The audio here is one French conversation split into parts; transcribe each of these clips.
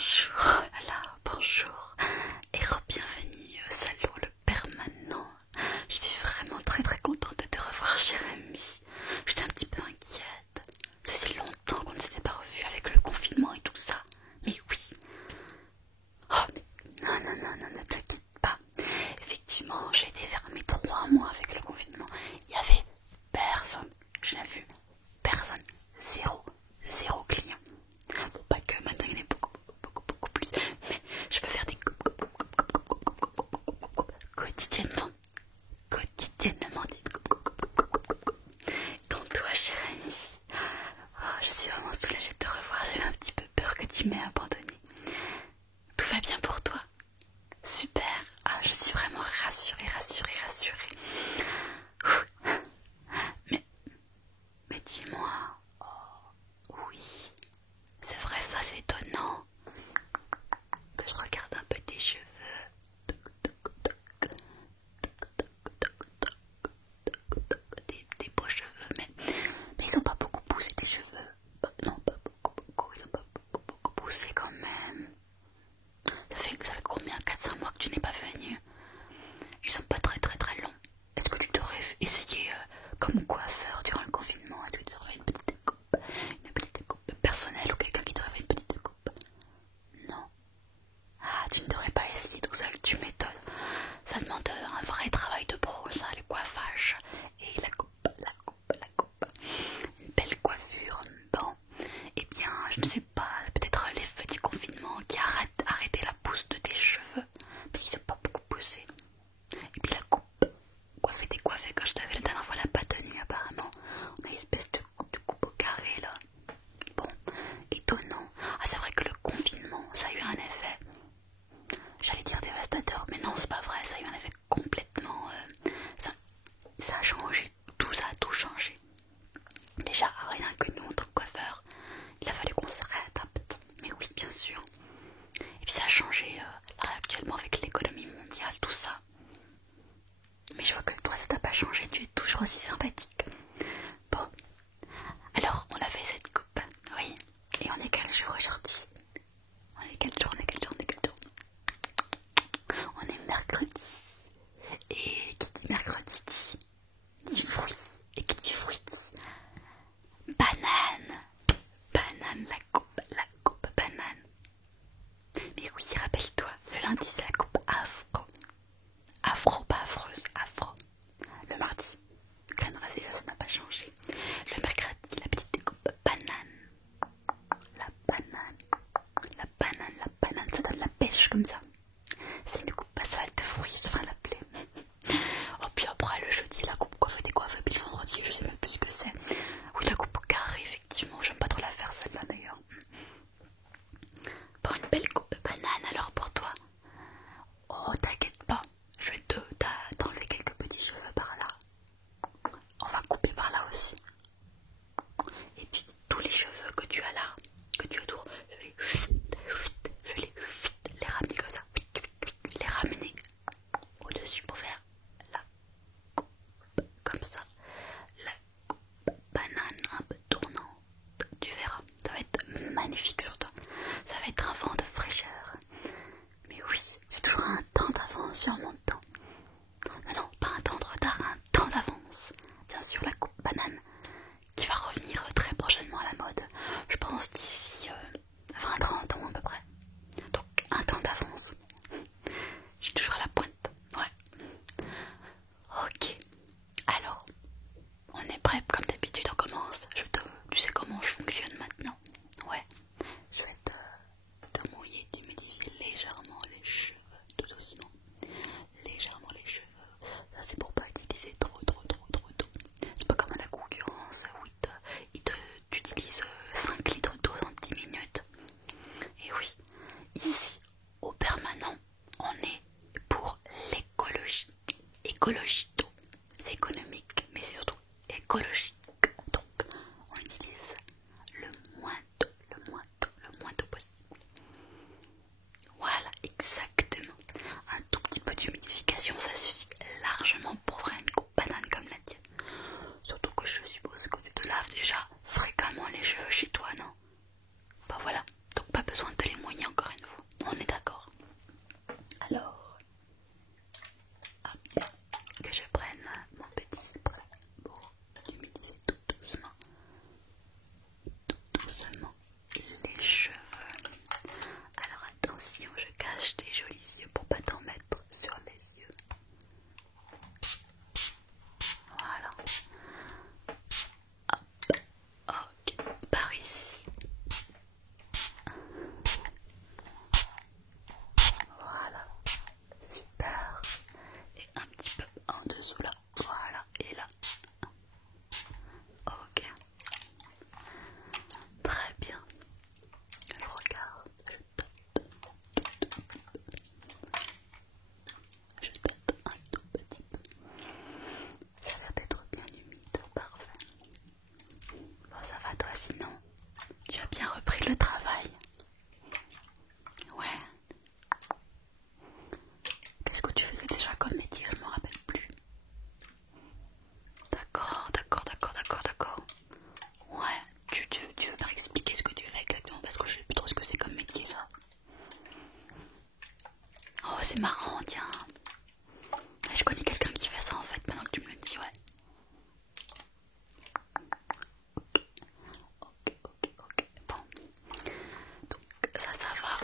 Bonjour, oh là là, bonjour et re-bienvenue au salon Le Permanent. Je suis vraiment très contente de te revoir, chère amie. J'étais un petit peu inquiète. Ça faisait longtemps qu'on ne s'était pas revus avec le confinement et tout ça. Mais oui. Oh, mais non, ne t'inquiète pas. Effectivement, j'ai été fermée 3 mois avec le confinement. Il y avait personne. Je n'ai vu personne. Zéro client. Bon, pas que maintenant il y en a beaucoup plus, mais je peux faire des quotidiennement des donc toi, chère amie, je suis vraiment soulagée de te revoir. J'avais un petit peu peur que tu m'aies abandonnée. Tout va bien pour toi? Super. Je suis vraiment rassurée. Mais dis-moi, oui, c'est vrai, ça c'est étonnant que je regarde un peu tes cheveux. Des beaux cheveux, mais ils ont pas beaucoup poussé tes cheveux. Non, pas beaucoup, ils ont pas beaucoup poussé quand même. Ça fait combien? 4-5 mois que tu n'es pas venu? Ils sont pas très longs. Est-ce que tu t'aurais essayé comme coiffeur durant le confinement? Est-ce que tu t'aurais fait une petite coupe personnelle ou quelqu'un qui t'aurait fait une petite coupe? Non. Tu ne devrais pas essayer tout seul, tu m'étonnes. Ça demande un vrai travail de pro, ça, le coiffage. Et la coupe. Une belle coiffure. Bon, eh bien, je ne sais pas, peut-être l'effet du confinement qui a arrêté la pousse de tes cheveux. Parce qu'ils n'ont pas beaucoup poussé. Et puis la coupe. Décoiffée, quand je t'avais la dernière fois, elle n'a pas tenu apparemment. On a une espèce de coupe au carré là. Bon, étonnant. C'est vrai que le confinement, ça a eu un effet. J'allais dire dévastateur, mais non, c'est pas vrai, ça a eu un effet complètement... ça a changé, ça a tout changé. Déjà, rien que nous, en tant que coiffeur, il a fallu qu'on se réadapte. Mais oui, bien sûr. Et puis ça a changé, là, actuellement, avec l'économie mondiale, tout ça. Mais je vois que toi, ça t'a pas changé, tu es toujours aussi sympathique. Bon, alors, on a fait cette coupe, oui. Et on est quel jour aujourd'hui? On est quel jour? On est mercredi. Et qui dit mercredi dit fruit. Et qui dit fruit dit banane. Banane, la coupe banane. Mais oui, rappelle-toi, le lundi c'est la coupe afro. Afro, pas affreuse, afro. Le mardi, crâne rasé, ça n'a pas changé. Le mercredi, la petite coupe banane. La banane, ça donne la pêche comme ça. C'est une coupe à salade de fruits, je devrais l'appeler. Oh, puis après, le jeudi, la coupe coiffée des coiffeurs, puis le vendredi, je sais même plus ce que c'est. Oui, la coupe carrée, effectivement, j'aime pas trop la faire, celle-là d'ailleurs. Bon, une belle coupe banane alors pour toi. Oh, t'inquiète pas, je vais t'enlever quelques petits cheveux par là. On va couper par là aussi. Et puis, tous les cheveux que tu as là, que tu as autour, je vais les ramener comme ça. Les ramener au-dessus pour faire la coupe comme ça. La coupe banane un peu tournante. Tu verras, ça va être magnifique sur toi. Ça va être un vent de fraîcheur. Mais oui, c'est toujours un temps d'avance sur mon temps. Non, pas un temps de retard, un temps d'avance. Bien sûr, la coupe banane qui va revenir très prochainement à la mode. Je pense d'ici 20-30 ans à peu près. Donc un temps d'avance. Je suis toujours à la pointe. Ouais. Ok. Alors, on est prêt comme d'habitude, on commence. Tu sais comment je fonctionne maintenant. Ouais. Je vais te mouiller, d'humidifier légèrement les cheveux, tout doucement. Légèrement les cheveux. Ça c'est pour pas utiliser trop. C'est pas comme à la concurrence où tu utilises 5 litres d'eau en 10 minutes. Et oui, ici, au permanent, on est pour l'écologie. Écologie d'eau. C'est économique, mais c'est surtout écologique. Donc, on utilise le moins d'eau possible. Voilà, exactement. Un tout petit peu d'humidification, ça suffit largement pour faire une coupe banane comme la tienne. Surtout que je suppose que tu te laves déjà fréquemment les cheveux chez toi, non? Bah voilà, donc pas besoin de te les mouiller encore une seulement les cheveux. Alors attention, je cache tes jolis yeux pour pas t'en mettre sur les yeux. Voilà. Hop. Ok, par ici. Voilà. Super. Et un petit peu en dessous là. Voilà. Et là. Ok. Très bien. Je regarde. Je tâte un tout petit peu. Ça a l'air d'être bien humide. Parfait. Bon, ça va toi sinon? Tu as bien repris le travail? Ouais. Qu'est-ce que tu faisais déjà comme métier? Je me rappelle plus. D'accord. Ouais. Tu veux pas expliquer ce que tu fais exactement? Parce que je sais plus trop ce que c'est comme métier ça. Oh, c'est marrant, tiens. Je connais quelqu'un qui fait ça en fait, maintenant que tu me le dis, ouais. Ok. Bon. Donc ça va.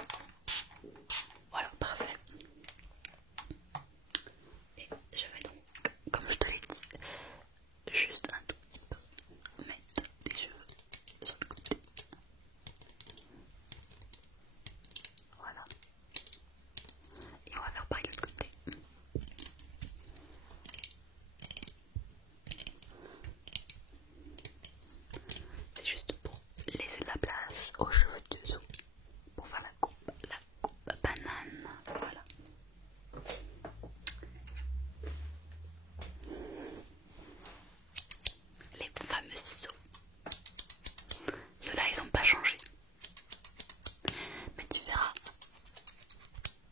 Voilà, parfait. Et je vais donc, comme je te l'ai dit, juste un tout petit peu mettre tes cheveux sur le côté. Voilà. Et on va faire pareil de l'autre côté. C'est juste pour laisser de la place aux cheveux dessous. Pour faire la coupe banane. Voilà. Les fameux ciseaux. Ceux-là, ils n'ont pas changé. Mais tu verras,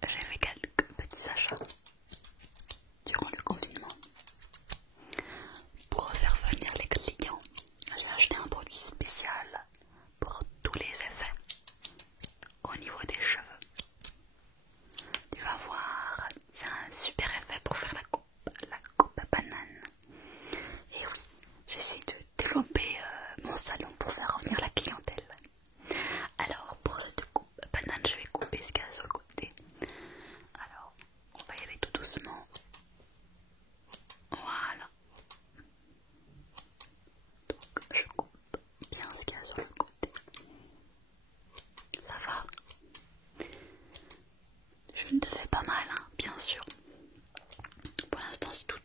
j'ai fait quelques petits achats durant le confinement. Pour faire venir les clients, j'ai acheté un produit spécial pour tous les effets au niveau des cheveux. Tu vas voir, c'est un super effet pour faire la coupe banane. Et oui, j'essaie de développer mon salon pour faire revenir la clientèle. Alors pour cette coupe banane, je vais couper ce qu'il y a sur le côté. Alors, on va y aller tout doucement. Voilà. Donc je coupe bien ce qu'il y a sur le côté. Ça va? Je ne te fais pas mal, hein, bien sûr. Pour l'instant, c'est tout.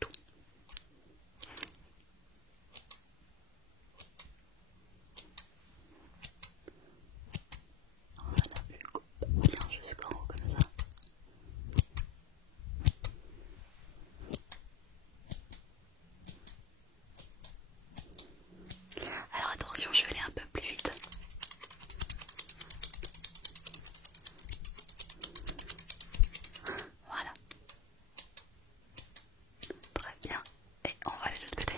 Voilà, je coupe bien jusqu'en haut comme ça. Alors attention, je vais aller un peu plus vite. Voilà. Très bien. Et on va aller de l'autre côté.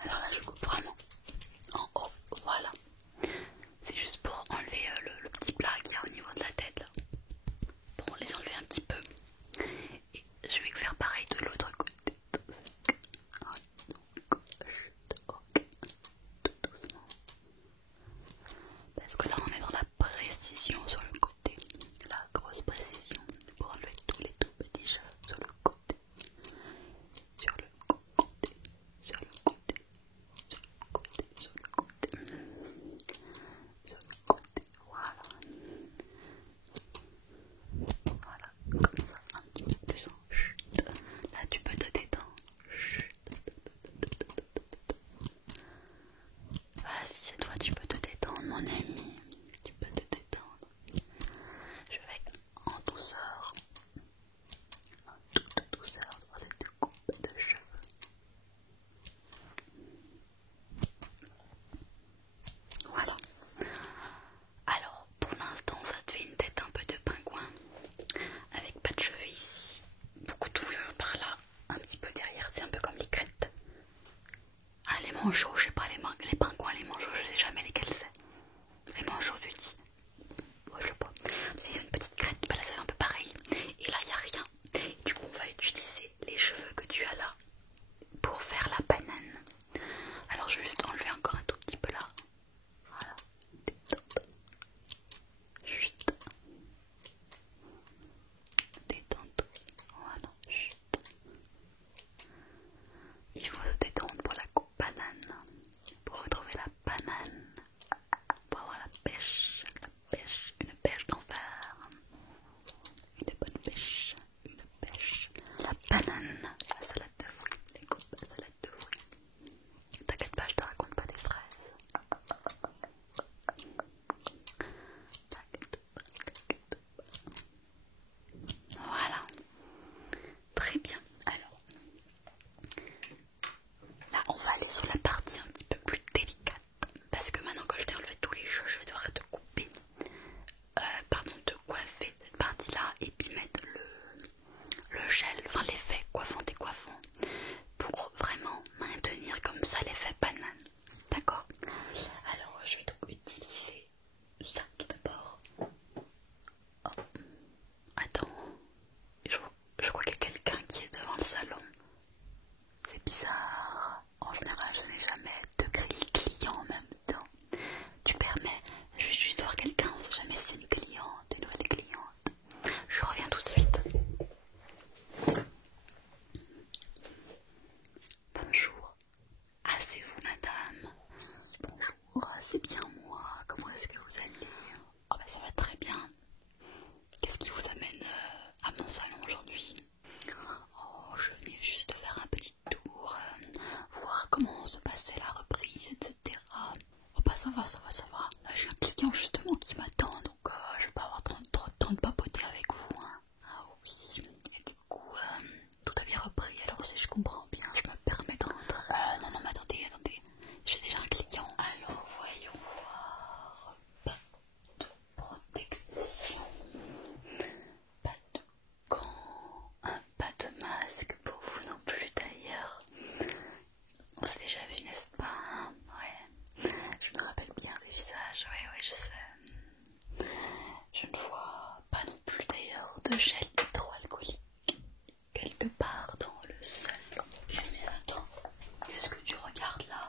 Alors là, je coupe vraiment en haut. Voilà. C'est juste pour enlever le petit plat qu'il y a au niveau de la tête là. Pour les enlever un petit peu. Et je vais faire pareil de l'autre côté. Donc, chute, ok. Tout doucement. Parce que là, on est dans la précision sur le côté. La grosse précision pour enlever tous les tout petits cheveux sur le côté. Sur le côté. Sur le côté. Sur le côté. Sur le côté. Sur le côté. Voilà. Voilà, comme ça, un petit peu plus en chute. Là, tu peux te détendre. Chut. Vas-y, c'est toi, tu peux te détendre, mon ami. Tu peux te détendre. Je vais en douceur, en toute douceur, dans cette coupe de cheveux. Voilà. Alors, pour l'instant, ça te fait une tête un peu de pingouin, avec pas de cheveux ici, beaucoup de fourrure par là, un petit peu derrière, c'est un peu comme les crêtes. Ah, les manchots, je sais pas, les pingouins, les manchots, je sais jamais lesquels c'est. Les manchots du dit. Je sais pas. S'il y a une petite crête, bah là ça fait un peu pareil. Et là il n'y a rien. Du coup, on va utiliser les cheveux que tu as là pour faire passer sur la partie un petit peu plus délicate. Parce que maintenant que je t'ai enlevé tous les cheveux, je vais devoir te couper. Pardon, te coiffer cette partie-là et puis mettre le gel, enfin l'effet coiffant décoiffant pour vraiment maintenir comme ça l'effet banane. D'accord? Alors je vais donc utiliser ça tout d'abord. Oh. Attends, je crois qu'il y a quelqu'un qui est devant le salon. C'est bizarre. En général, je n'ai jamais de clients en même temps. Tu permets, je vais juste voir quelqu'un, on sait jamais si c'est une cliente, une nouvelle cliente. Je reviens tout de suite. Bonjour. Ah, c'est vous, madame. Bonjour, c'est bien moi. Comment est-ce que vous allez? Oh, bah ça va très bien. Qu'est-ce qui vous amène à mon salon aujourd'hui? Oh, je venais juste faire un petit tour, voir comment se passait la reprise, etc. Oh bah ça va, ça va, ça va. Là j'ai un client justement qui m'attend, donc je vais pas avoir trop de temps de papoter avec vous. Hein. Ah oui, et du coup, tout a bien repris, alors si je comprends bien, je me permets de rentrer. Non, non, mais attendez, j'ai déjà un client. Alors voyons voir. Pas de protection. Pas de gants, pas de masque pour vous non plus d'ailleurs. On s'est déjà vu, n'est-ce pas? Ouais, je me rappelle bien des visages, ouais, je sais. Je ne vois pas non plus d'ailleurs de gel hydroalcoolique quelque part dans le salon. Mais attends, qu'est-ce que tu regardes là?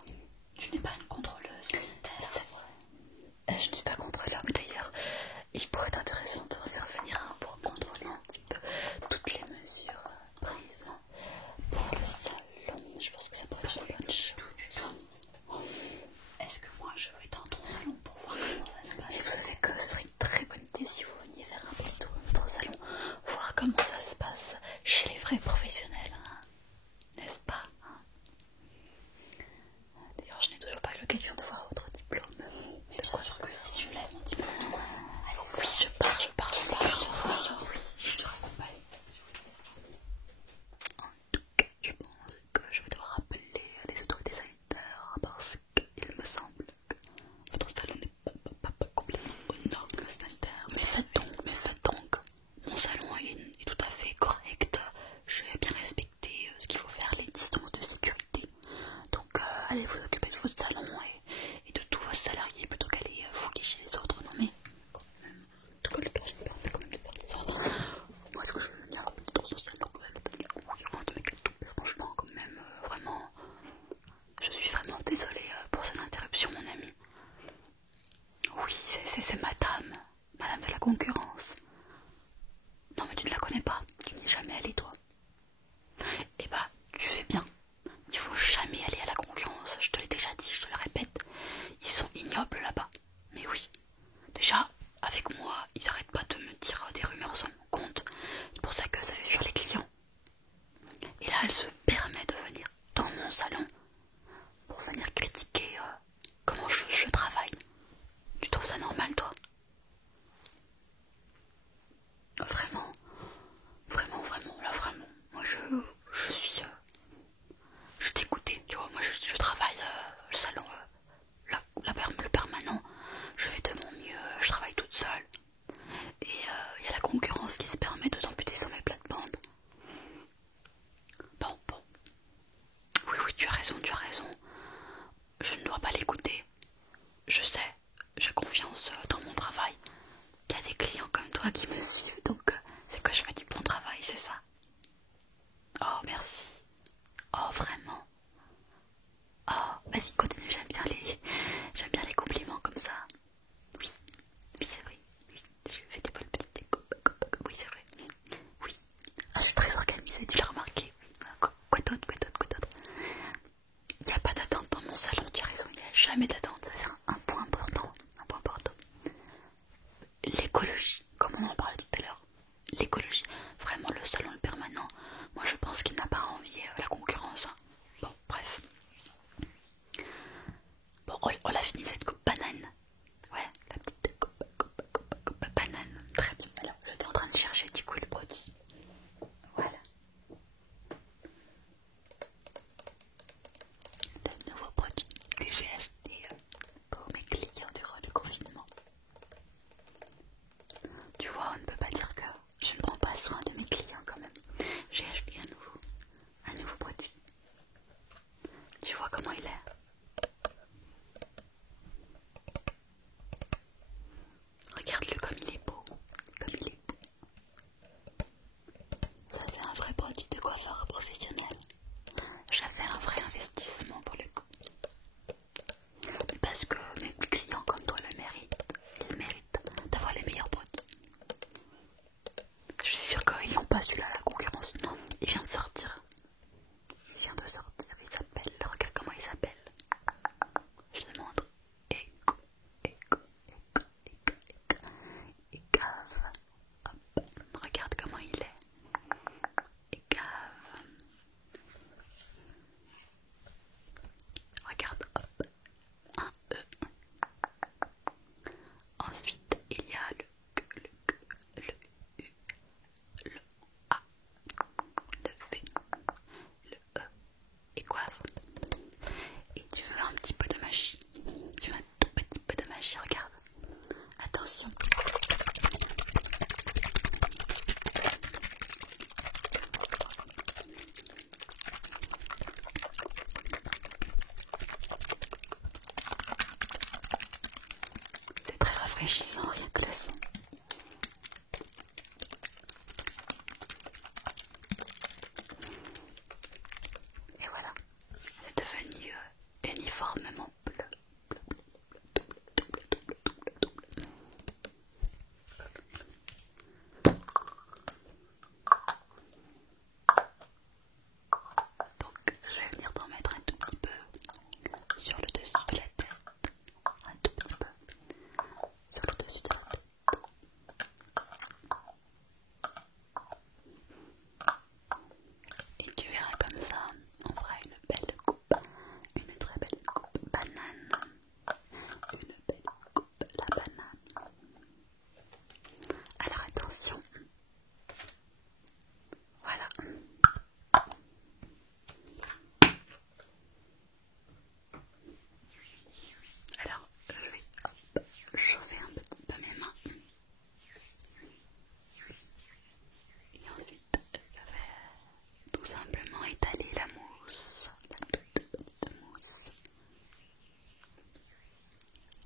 Tu n'es pas une contrôleuse? C'est vrai. Je ne suis pas contrôleur, mais d'ailleurs, il pourrait être intéressant de faire venir un pour contrôler un petit peu toutes les mesures prises pour le salon. Je pense que ça pourrait être une bonne chose. Est-ce que moi je vais dans ton salon pour voir comment ça se passe? Et vous savez que ce serait une très bonne idée si vous veniez faire un petit tour dans notre salon, voir comment ça se passe chez les vrais professionnels, hein, n'est-ce pas? Hein? D'ailleurs, je n'ai toujours pas l'occasion de voir votre diplôme. Bien sûr que si je lève mon diplôme, allez, oui, je pars, oui, je te raccompagne. En tout cas, je pense que je vais devoir appeler les autorités sanitaires parce qu'il me semble que votre salon n'est pas complètement aux normes sanitaires. Mais faites donc. Mon salon est tout à fait correct. Je vais bien respecter ce qu'il faut faire, les distances de sécurité. Donc allez vous occuper de votre salon et de tous vos salariés plutôt qu'aller fouiller chez les autres. Non mais quand même, en tout cas le tour se permet quand même de faire des ordres. Moi est-ce que je veux venir dans ce salon quand même de la concurrence de mes tout, franchement quand même vraiment je suis vraiment désolée pour cette interruption mon ami. Oui c'est madame de la concurrence. Non mais tu ne la connais pas, tu n'y es jamais allé toi. Eh bah tu fais bien. Il faut jamais aller à la concurrence, je te l'ai déjà dit, je te le répète. Ils sont ignobles là-bas. Mais oui. Déjà, avec moi, ils n'arrêtent pas de me dire des rumeurs sans mon compte. C'est pour ça que ça fait fuir les clients. Et là, elle se permet de venir dans mon salon pour venir critiquer comment je travaille. Tu trouves ça normal, toi? Vraiment, là vraiment. Moi, je suis... je suis dégoûtée, tu vois. Moi, je travaille le salon, le permanent. Je fais de mon mieux, je travaille toute seule. Et il y a la concurrence qui se permet de t'amputer sur mes plates-bandes. Bon. Oui, tu as raison. Je ne dois pas l'écouter. Je sais, j'ai confiance dans mon travail. Il y a des clients comme toi qui me suivent, donc c'est que je fais du bon travail, c'est ça? Oh, merci. Oh, vraiment. Oh, vas-y, continue, j'aime bien les compliments comme ça. Oui, c'est vrai. Oui, je fais des bonnes petites décos. Oui, c'est vrai. Oui. Ah, je suis très organisée, tu l'as remarqué. Quoi d'autre? Il n'y a pas d'attente dans mon salon, tu as raison, il n'y a jamais d'attente. Ça, c'est un point important. L'écologie, comme on en parlait tout à l'heure. L'écologie, vraiment le salon le permanent. Moi, je pense qu'il n'a pas envie la concurrence. Hein. Bon, bref. Bon, on a fini cette coupe banane. Ouais, la petite coupe banane. Très bien. Alors, je suis en train de chercher du coup le produit. Voilà. Le rafraîchissant, rien que le son. Et voilà, c'est devenu uniformément bleu. Donc je vais venir t'en mettre un tout petit peu sur le dessus de la tête, un tout petit peu sur le dessus de la tête. Et tu verras comme ça, on fera une belle coupe, une très belle coupe banane, une belle coupe la banane. Alors attention, voilà. Alors je vais chauffer un petit peu mes mains. Et ensuite je vais tout simplement étaler la mousse, la toute petite mousse.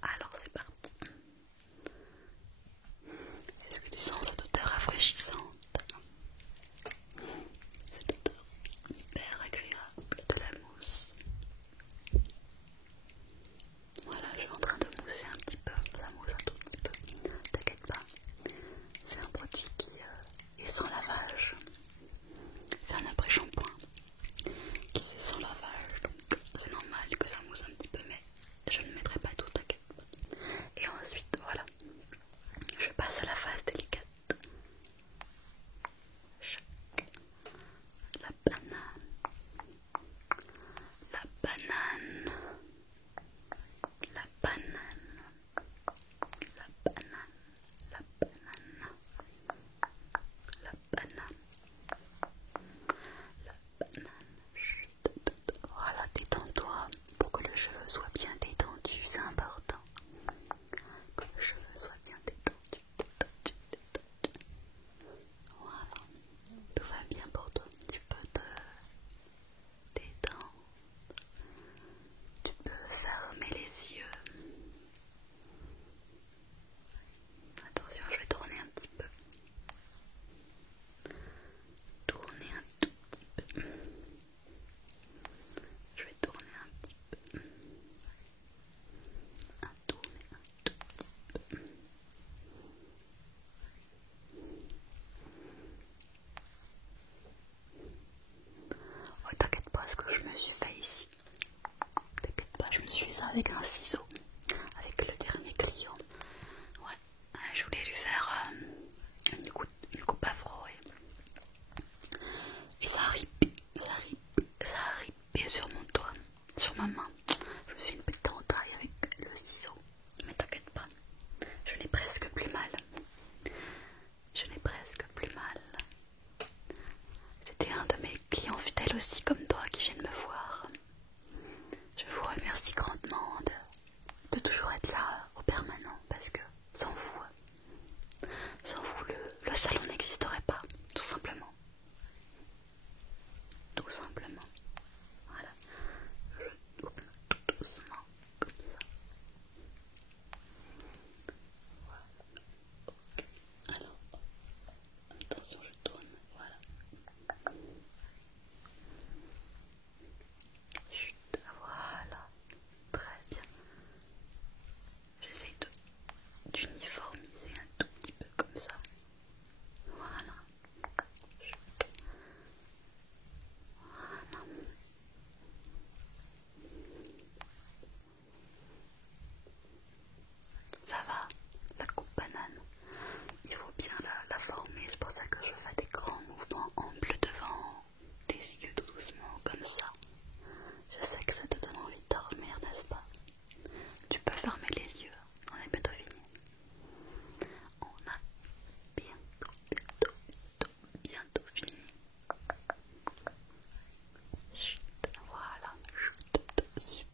Alors c'est parti. Est-ce que tu sens cette odeur rafraîchissante? Cette odeur hyper agréable de la mousse. Voilà, je suis en train de mousser un petit peu, ça mousse un tout petit peu, t'inquiète pas. C'est un produit qui est sans lavage. C'est un après-shampoing qui est sans lavage, donc c'est normal que ça mousse un petit peu, mais je ne mettrai pas tout, t'inquiète pas. Et ensuite, voilà, je passe à la phase délicate. La banane, la banane, la banane, la banane, la banane, la banane, la banane. Chut. Voilà, détends-toi pour que le cheveu soit bien détendu, c'est important. Que le cheveu soit bien détendu, détendu, détendu. Voilà, tout va bien pour toi, tu peux te détendre, tu peux fermer les yeux. Attention, je vais tourner un petit peu. Tourner un tout petit peu. Je vais tourner un petit peu. Tourner un tout petit peu. Oh, t'inquiète pas, ce que je me suis fait ici. T'inquiète pas, je me suis fait ça avec un ciseau. Avec le dernier client. Ouais, je voulais lui faire une coupe afro. Et ça a ripé, ça a ripé sur mon doigt, sur ma main. Je me suis fait une petite entaille avec le ciseau. Mais t'inquiète pas, je n'ai presque plus mal. Je n'ai presque plus mal. C'était un de mes clients fidèles aussi, comme toi, qui viennent me voir. Je vous remercie grandement de toujours être là au permanent, parce que sans vous, le salon n'existerait pas, tout simplement. Tout simplement. Voilà. Je tourne tout doucement, comme ça. Voilà. Ok. Alors, attention, je tourne. Voilà. Chut, voilà. Très bien. J'essaie d'uniformiser un tout petit peu comme ça. Voilà. Chut. Voilà. Ça va, la coupe banane. Il faut bien la former, c'est pour ça que je fais des grands mouvements amples devant tes yeux doucement, comme ça. Je sais que ça te donne envie de dormir, n'est-ce pas? Tu peux fermer les yeux, on est bientôt fini. On a bientôt fini. Chut, voilà, chut, super.